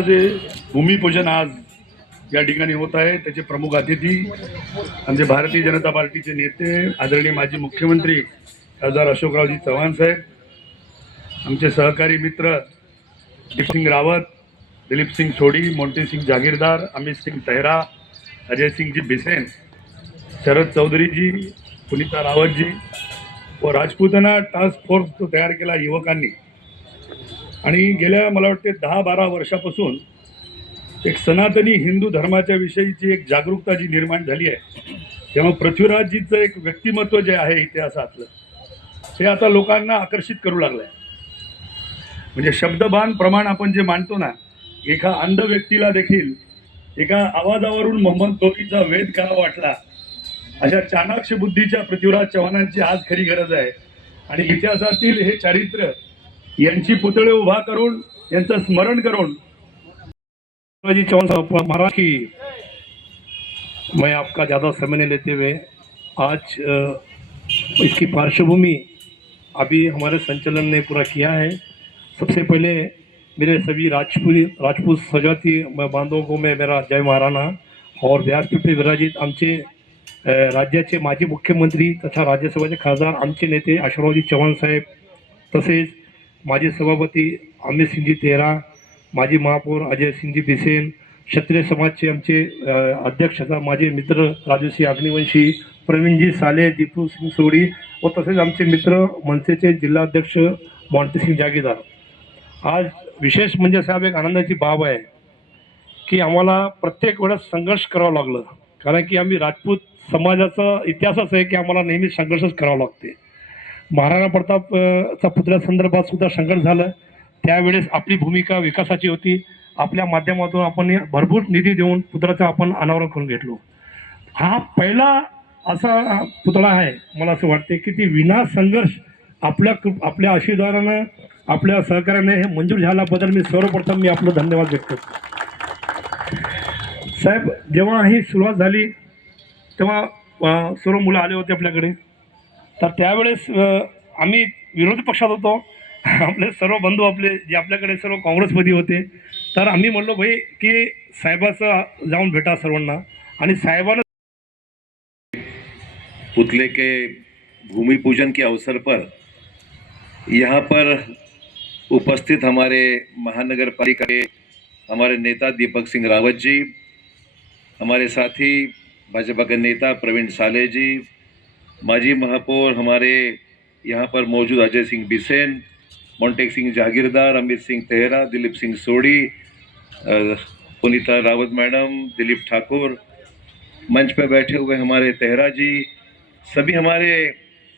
जे भूमिपूजन आज या ठिकाणी होत आहे त्याचे प्रमुख अतिथी आमचे भारतीय जनता पार्टीचे नेते आदरणीय माजी मुख्यमंत्री खासदार अशोकरावजी चव्हाण साहेब, आमचे सहकारी मित्र दिलीपसिंग रावत, दिलीपसिंग सोडी, मोंटेसिंग जागीरदार, अमितसिंग तेहरा, अजयसिंगजी बिसेन, शरद चौधरीजी, पुनीता रावतजी व राजपूताना टास्क फोर्स तो तयार केला युवकांनी। आणि गेल्या मला वाटते 10-12 वर्षापासून एक सनातनी हिंदू धर्माच्या विषयीची एक जागरूकता जी निर्माण झाली आहे, तेव्हा पृथ्वीराजजीचं एक व्यक्तिमत्व जे आहे इतिहासातलं ते आता लोकांना आकर्षित करू लागलं आहे। म्हणजे शब्दबाण प्रमाण आपण जे मानतो ना, एका अंध व्यक्तीला देखील एका आवाजावरून मोहम्मद गौरीचा वेध करावा वाटला, अशा चाणाक्ष बुद्धीच्या पृथ्वीराज चव्हाणांची आज खरी गरज आहे। आणि इतिहासातील हे चारित्र्य यांची पुतळे उभा करून यांचं स्मरण करून शिवाजी चौहान महाराज की मैं आपका ज़्यादा समय नहीं लेते हुए आज इसकी पार्श्वभूमि अभी हमारे संचालन ने पूरा किया है। सबसे पहले मेरे सभी राजपूत सजाती बांधवों को मैं मेरा जय महाराणा और व्यासपीठ पे विराजित आमचे राज्याचे माजी मुख्यमंत्री तथा राज्यसभेचे खासदार आमचे नेते अशोकरावजी चव्हाण साहेब, तसेच माजी सभापती अमितसिंगजी तेहरा, माजी महापौर अजयसिंगजी बिसेन, क्षत्रिय समाजचे आमचे अध्यक्ष माझे मित्र राजूसिंह अग्निवंशी, प्रवीणजी साले, दीपूसिंग सोडी व तसेच आमचे मित्र मनसेचे जिल्हाध्यक्ष मोंटेसिंग जागीरदार। आज विशेष म्हणजे साहेब एक आनंदाची बाब आहे की आम्हाला प्रत्येक वेळेस संघर्ष करावा लागलं, कारण की आम्ही राजपूत समाजाचा इतिहासच आहे की आम्हाला नेहमी संघर्षच करावा लागते। महाराणा प्रतापचा पुतळ्यासंदर्भात सुद्धा संघर्ष झालं, त्यावेळेस आपली भूमिका विकासाची होती। आपल्या माध्यमातून आपण भरपूर निधी देऊन पुतळ्याचं आपण अनावरण करून घेतलो। हा पहिला असा पुतळा आहे मला असं वाटते की ती विना संघर्ष आपल्या आशीर्वादानं आपल्या सहकार्याने हे मंजूर झाल्याबद्दल मी सर्वप्रथम आपलं धन्यवाद व्यक्त करतो। साहेब, जेव्हा ही सुरुवात झाली तेव्हा सर्व मुलं आले होते आपल्याकडे, तर त्यावेळेस आम्ही विरोधी पक्षात होतो, आपले सर्व बंधू आपले जे आपल्याकडे सर्व काँग्रेसमध्ये होते, तर आम्ही म्हणलो भाई की साहेबाचं जाऊन भेटा सर्वांना। आणि साहेबानं पुतले के भूमि पूजन के अवसर पर यहाँ पर उपस्थित हमारे महानगर पालिका के हमारे नेता दीपक सिंह रावत जी, हमारे साथी भाजपा के नेता प्रवीण साले जी, माजी महापौर हमारे यहाँ पर मौजूद अजय सिंह बिसेन, मोंटेक सिंह जागीरदार, अमित सिंह तेहरा, दिलीप सिंह सोडी, पुनीता रावत मैडम, दिलीप ठाकुर, मंच पर बैठे हुए हमारे तेहरा जी, सभी हमारे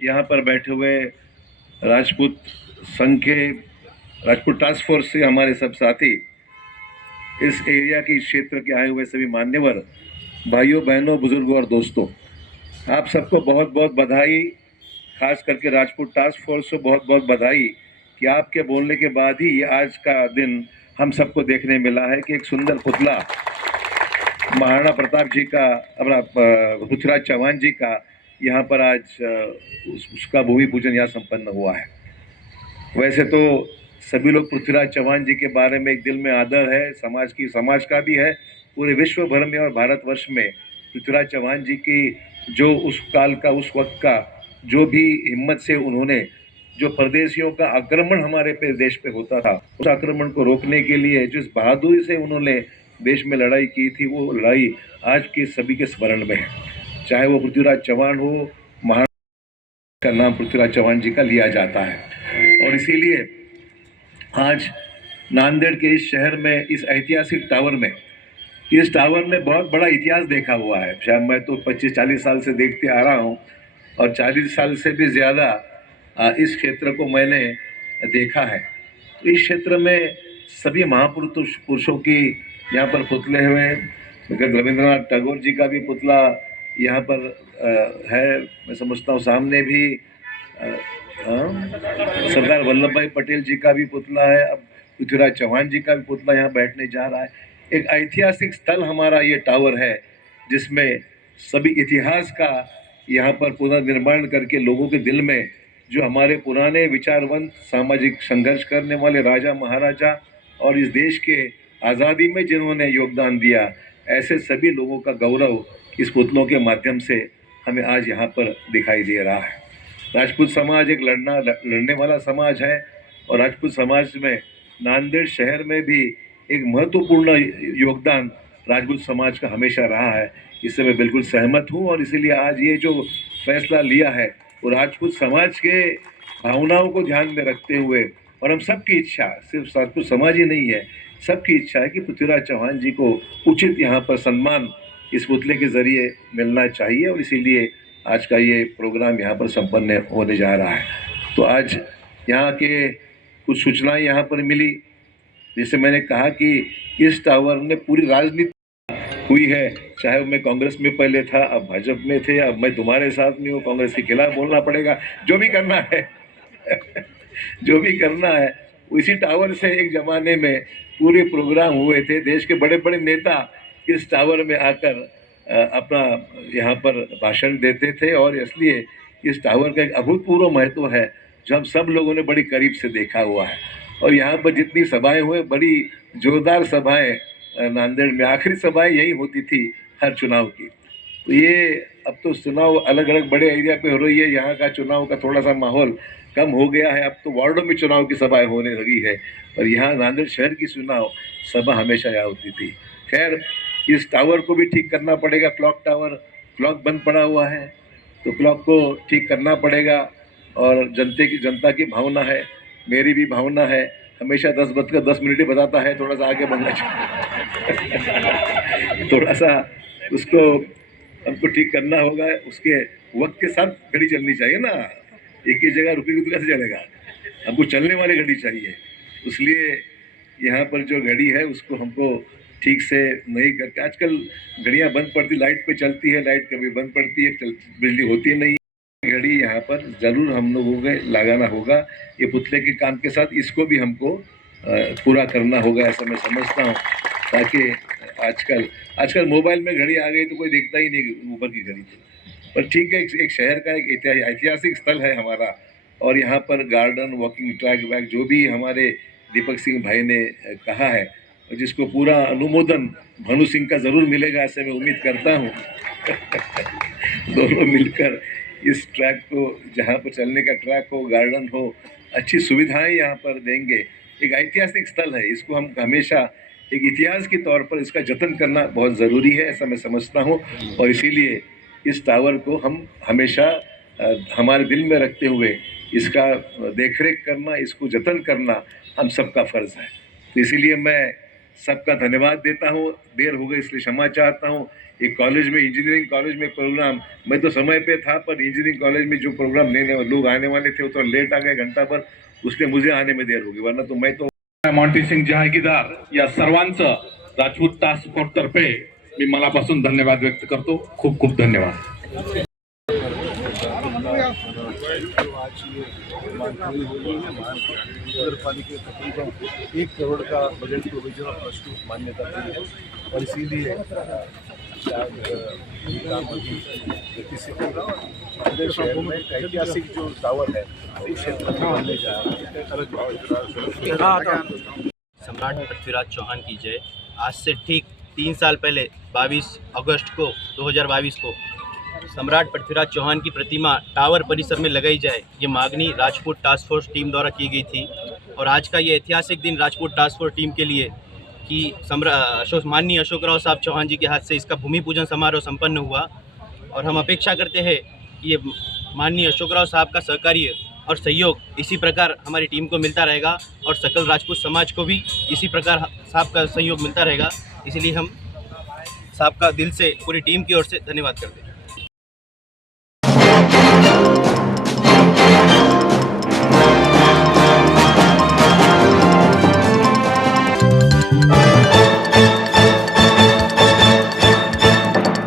यहाँ पर बैठे हुए राजपूत संघ के राजपूत टास्क फोर्स से हमारे सब साथी, इस एरिया की क्षेत्र के आए हुए सभी मान्यवर भाइयों बहनों बुजुर्गों और दोस्तों, आप सबको बहुत बहुत बधाई। खास करके राजपूत टास्क फोर्स को बहुत बहुत बधाई कि आपके बोलने के बाद ही ये आज का दिन हम सबको देखने मिला है कि एक सुंदर पुतला महाराणा प्रताप जी का, अपना पृथ्वीराज चौहान जी का यहाँ पर आज उसका भूमि पूजन यहाँ संपन्न हुआ है। वैसे तो सभी लोग पृथ्वीराज चौहान जी के बारे में एक दिल में आदर है, समाज का भी है, पूरे विश्व भर में और भारतवर्ष में पृथ्वीराज चौहान जी की जो उस काल का उस वक्त का जो भी हिम्मत से उन्होंने जो परदेशियों का आक्रमण हमारे पे देश पे होता था, उस आक्रमण को रोकने के लिए जिस बहादुरी से उन्होंने देश में लड़ाई की थी, वो लड़ाई आज के सभी के स्मरण में है। चाहे वो पृथ्वीराज चौहान हो, महाराणा का नाम पृथ्वीराज चौहान जी का लिया जाता है। और इसीलिए आज नांदेड़ के इस शहर में इस ऐतिहासिक टावर में, इस टावर ने बहुत बड़ा इतिहास देखा हुआ है। शायद मैं तो 25-40 साल से देखते आ रहा हूँ और 40 साल से भी ज़्यादा इस क्षेत्र को मैंने देखा है। तो इस क्षेत्र में सभी महापुरुषों की यहाँ पर पुतले हुए, रविंद्रनाथ टैगोर जी का भी पुतला यहाँ पर है, मैं समझता हूँ सामने भी सरदार वल्लभ भाई पटेल जी का भी पुतला है, अब पृथ्वीराज चौहान जी का भी पुतला यहाँ बैठने जा रहा है। एक ऐतिहासिक स्थल हमारा ये टावर है, जिसमें सभी इतिहास का यहाँ पर पुनर्निर्माण करके लोगों के दिल में जो हमारे पुराने विचारवंत, सामाजिक संघर्ष करने वाले राजा महाराजा और इस देश के आज़ादी में जिन्होंने योगदान दिया, ऐसे सभी लोगों का गौरव इस पुतलों के माध्यम से हमें आज यहाँ पर दिखाई दे रहा है। राजपूत समाज एक लड़ने वाला समाज है और राजपूत समाज में नांदेड़ शहर में भी एक महत्वपूर्ण योगदान राजपूत समाज का हमेशा रहा है। इससे मैं बिल्कुल सहमत हूँ और इसीलिए आज ये जो फैसला लिया है वो राजपूत समाज के भावनाओं को ध्यान में रखते हुए, और हम सबकी इच्छा, सिर्फ राजपूत समाज ही नहीं है, सबकी इच्छा है कि पृथ्वीराज चौहान जी को उचित यहाँ पर सम्मान इस पुतले के ज़रिए मिलना चाहिए, और इसीलिए आज का ये प्रोग्राम यहाँ पर संपन्न होने जा रहा है। तो आज यहाँ के कुछ सूचनाएं यहाँ पर मिली, जैसे मैंने कहा कि इस टावर ने पूरी राजनीति हुई है, चाहे मैं कांग्रेस में पहले था, अब भाजपा में थे, अब मैं तुम्हारे साथ में हूँ, कांग्रेस के खिलाफ बोलना पड़ेगा, जो भी करना है जो भी करना है। इसी टावर से एक ज़माने में पूरे प्रोग्राम हुए थे, देश के बड़े बड़े नेता इस टावर में आकर अपना यहाँ पर भाषण देते थे, और इसलिए इस टावर का एक अभूतपूर्व महत्व है जो हम सब लोगों ने बड़ी करीब से देखा हुआ है। और यहाँ पर जितनी सभाएं हुए, बड़ी जोरदार सभाएं, नांदेड़ में आखिरी सभाएं यही होती थी हर चुनाव की। तो ये अब तो चुनाव अलग अलग बड़े एरिया पे हो रही है, यहाँ का चुनाव का थोड़ा सा माहौल कम हो गया है, अब तो वार्डों में चुनाव की सभाएं होने लगी है, और यहाँ नांदेड़ शहर की चुनाव सभा हमेशा यहाँ होती थी। खैर, इस टावर को भी ठीक करना पड़ेगा, क्लॉक टावर, क्लॉक बंद पड़ा हुआ है, तो क्लॉक को ठीक करना पड़ेगा। और जनता की भावना है, मेरी भी भावना है, हमेशा 10:10 ही बताता है, थोड़ा सा आगे बढ़ना चाहिए थोड़ा सा उसको हमको ठीक करना होगा, उसके वक्त के साथ घड़ी चलनी चाहिए ना, एक ही जगह रुकेगी तो कैसे चलेगा, हमको चलने वाली घड़ी चाहिए। इसलिए यहाँ पर जो घड़ी है उसको हमको ठीक से नहीं करके, आजकल घड़ियाँ बंद पड़ती, लाइट पे चलती है, लाइट कभी बंद पड़ती है, बिजली होती नहीं, घड़ी यहाँ पर ज़रूर हम लोगों को लगाना होगा। ये पुतले के काम के साथ इसको भी हमको पूरा करना होगा, ऐसा मैं समझता हूँ, ताकि आजकल मोबाइल में घड़ी आ गई तो कोई देखता ही नहीं ऊपर की घड़ी। पर ठीक है, एक शहर का एक ऐतिहासिक स्थल है हमारा, और यहाँ पर गार्डन, वॉकिंग ट्रैक वैक जो भी हमारे दीपक सिंह भाई ने कहा है, जिसको पूरा अनुमोदन भानु सिंह का ज़रूर मिलेगा, ऐसे मैं उम्मीद करता हूँ दोनों मिलकर इस ट्रैक को, जहाँ पर चलने का ट्रैक हो, गार्डन हो, अच्छी सुविधाएं यहाँ पर देंगे। एक ऐतिहासिक स्थल है, इसको हम हमेशा एक इतिहास के तौर पर इसका जतन करना बहुत ज़रूरी है, ऐसा मैं समझता हूँ। और इसीलिए इस टावर को हम हमेशा हमारे दिल में रखते हुए इसका देखरेख करना, इसको जतन करना हम सबका फ़र्ज़ है। तो इसीलिए मैं सबका धन्यवाद देता हूँ। देर हो गई इसलिए क्षमा चाहता हूँ। एक कॉलेज में, इंजीनियरिंग कॉलेज में प्रोग्राम, मैं तो समय पे था, पर इंजीनियरिंग कॉलेज में जो प्रोग्राम लेने लोग आने वाले थे वो तो लेट आ गए घंटा पर, उसलिए मुझे आने में देर हो गई, वरना तो मैं तो मोंटी सिंग जहागीरदार या सर्वांचं राजपूत टास्क फोर्स तर्फे मी मनापासून धन्यवाद व्यक्त करतो। खूप खूप धन्यवाद। नगरपालिका तकरीबन 1 करोड़ का बजट प्रोविजन और ट्रस्ट मान्यता दी है, और इसीलिए गति से होगा। नांदेड़ शहर में ऐतिहासिक जो टावर है उस क्षेत्र में बनने जा रहा है। सम्राट पृथ्वीराज चौहान की जय। आज से ठीक 3 साल पहले 22 अगस्त को 2022 को सम्राट पृथ्वीराज चौहान की प्रतिमा टावर परिसर में लगाई जाए, ये मांगनी राजपूत टास्क फोर्स टीम द्वारा की गई थी। और आज का ये ऐतिहासिक दिन राजपूत टास्क फोर्स टीम के लिए कि माननीय अशोकराव साहब चौहान जी के हाथ से इसका भूमि पूजन समारोह संपन्न हुआ, और हम अपेक्षा करते हैं कि ये माननीय अशोकराव साहब का सहकार्य और सहयोग इसी प्रकार हमारी टीम को मिलता रहेगा, और सकल राजपूत समाज को भी इसी प्रकार साहब का सहयोग मिलता रहेगा। इसलिए हम साहब का दिल से पूरी टीम की ओर से धन्यवाद करते हैं।